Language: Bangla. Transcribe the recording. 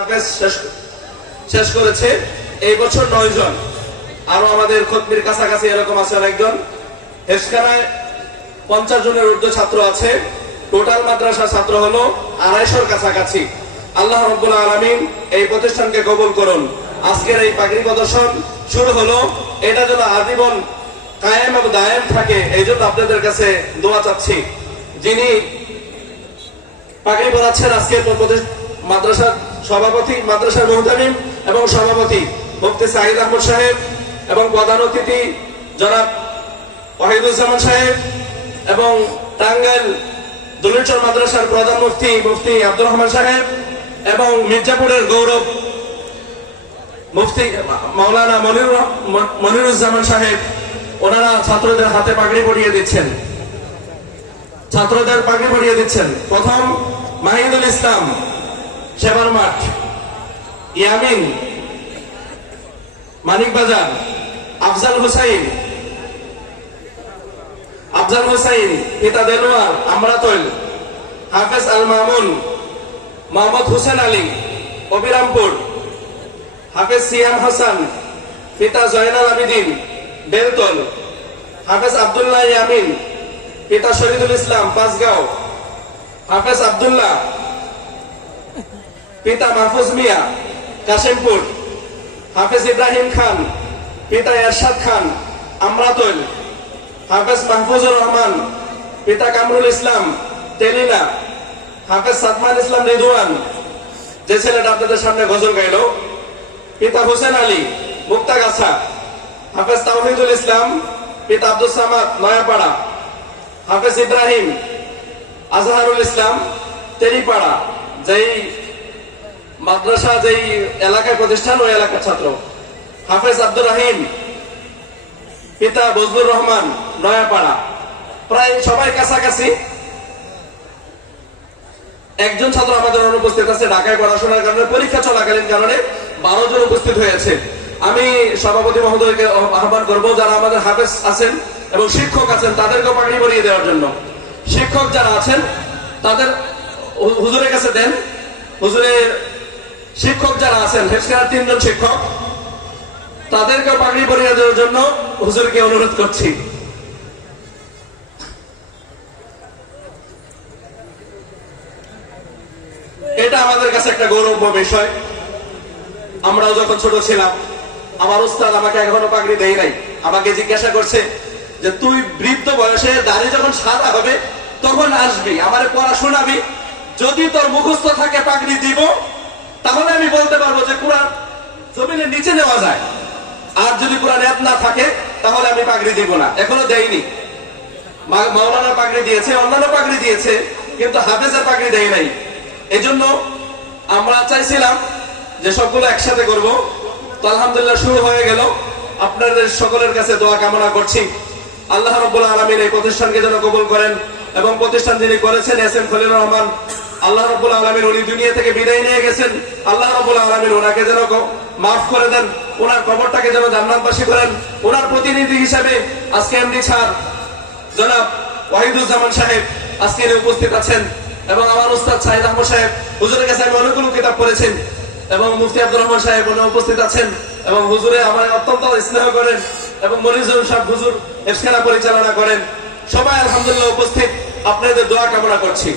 হাফেজ শেষ করেছে এই বছর 9 জন, আরো আমাদের খতমির কাছাকাছি এরকম আছে অনেকজন। হেসখানায় 50 জনের ঊর্ধ্ব ছাত্র আছে। টোটাল মাদ্রাসার ছাত্র হলো 250-র কাছাকাছি। আল্লাহ রাব্বুল আলামিন এই প্রতিষ্ঠানকে কবুল করুন। আজকের এই পাগড়ি প্রদর্শন শুরু হলো, এটা যেন আজীবন কায়েম এবং দায়েম থাকে, এই জন্য আপনাদের কাছে দোয়া চাচ্ছি। যিনি পাগড়ি পরাচ্ছেন আজকের মাদ্রাসার সভাপতি, মাদ্রাসার মুহতামিম এবং সভাপতি মুফতি সাঈদ আহমদ সাহেব, এবং প্রধান অতিথি জনাব ওয়াহিদুজ্জামান সাহেব, এবং টাঙ্গাইল দলিলচর মাদ্রাসার প্রধান মুফতি মুফতি আব্দুর রহমান সাহেব, এবং মির্জাপুরের গৌরব মুফতি মাওলানা মনিরুজ্জামান সাহেব, ওনারা ছাত্রদের হাতে পাগড়ি পরিয়ে দিচ্ছেন। ছাত্রদের পাগড়ি পরিয়ে দিচ্ছেন। প্রথম মাহিদুল ইসলাম সেবার মাঠ, ইয়ামিন মানিকবাজার, আফজাল হুসাইন পিতা দেলোয়ার আমরাতৈল, হাফেজ আল মামুন মোহাম্মদ হুসেন আলী অবিরামপুর, হাফেজ সিয়াম হাসান পিতা জয়নাল আবিদিন বেলতল, হাফেজ আব্দুল্লাহ ইয়ামিন পিতা শহীদুল ইসলাম পাঁচগাঁও, হাফেজ আব্দুল্লাহ পিতা মাহফুজ মিয়া কাশিমপুর, হাফেজ ইব্রাহিম খান পিতা এরশাদ খান আমরাতৈল, হাফেজ মাহফুজুর রহমান পিতা কামরুল ইসলাম তেলিনা, হাফেজ সাদমান ইসলাম রিদওয়ান, যে ছেলেটা আপনাদের সামনে গজল গাইল, পিতা হোসেন আলী মুক্তাগাছা, হাফেজ তাওহিদুল ইসলাম পিতা আব্দুল সামাদ নয়াপাড়া, হাফেজ ইব্রাহিম আজহারুল ইসলাম তেরিপাড়া, যেই মাদ্রাসা যেই এলাকায় প্রতিষ্ঠান ওই এলাকার ছাত্র, হাফেজ আব্দুর রহিম পিতা বজলুর রহমান নয়াপাড়া। প্রায় সবাই কাছাকাছি। একজন ছাত্র আমাদের অনুপস্থিত আছে ঢাকায় পড়াশোনার কারণে, পরীক্ষা চলাকালীন কারণে 12 জন উপস্থিত হয়েছে। আমি সভাপতি মহোদয়কে আহ্বান করব, যারা আমাদের হাফেজ আছেন এবং শিক্ষক আছেন তাদেরকে পাগড়ি পরিয়ে দেওয়ার জন্য। শিক্ষক যারা আছেন তাদের হুজুরের কাছে দেন। হুজুরের শিক্ষক যারা আছেন, হেসখানার 3 জন শিক্ষক, তাদেরকে পাগড়ি পরিয়ে দেওয়ার জন্য হুজুরকে অনুরোধ করছি। এটা আমাদের কাছে একটা গৌরব বিষয়। আমরাও যখন ছোট ছিলাম, আমার উস্তাদ আমাকে এখনো পাগড়ি দেয় নাই। আমাকে জিজ্ঞাসা করছে যে তুই বৃদ্ধ বয়সে দাড়ি যখন সাদা হবে তখন আসবি, আমারে পড়া শোনাবি, যদি তোর মুখস্থ থাকে পাগড়ি দিব, তাহলে আমি বলতে পারবো যে কোরআন জমিনের নিচে নেওয়া যায়, আর যদি কোরআন ইয়াদ না থাকে তাহলে আমি পাগড়ি দিব না। এখনো দেয়নি। মাওলানা পাগড়ি দিয়েছে, অন্যান্য পাগড়ি দিয়েছে, কিন্তু হাফেজের পাগড়ি দেয় নাই। এই জন্য আমরা চাইছিলাম যে সবগুলো একসাথে করব। তো আলহামদুলিল্লাহ শুরু হয়ে গেল। আপনাদের সকলের কাছে দোয়া কামনা করছি, আল্লাহ রাব্বুল আলামিন এই প্রতিষ্ঠানকে যেন কবুল করেন, এবং প্রতিষ্ঠান যিনি করেছেন এসএম খলিলুর রহমান, আল্লাহ রাব্বুল আলামিন উনি দুনিয়া থেকে বিদায় নিয়ে গেছেন, আল্লাহ রাব্বুল আলামিন ওনাকে যেন মাফ করে দেন, ওনার কবরটাকে যেন জান্নাতবাসী করেন। ওনার প্রতিনিধি হিসেবে আজকে এমডি স্যার জনাব ওয়াহিদুজ্জামান সাহেব আজকে উপস্থিত আছেন, এবং আমার উস্তাদ সাঈদ আহমদ সাহেব, হুজুরের কাছে আমি অনেকগুলো কিতাব পড়েছেন, এবং মুফতি আব্দুর রহমান সাহেব উনি উপস্থিত আছেন, এবং হুজুরে আমার অত্যন্ত স্নেহ করেন, এবং মনিরুল সাহেব হুজুর হেফজখানা পরিচালনা করেন। সবাই আলহামদুলিল্লাহ উপস্থিত। আপনাদের দোয়া কামনা করছি।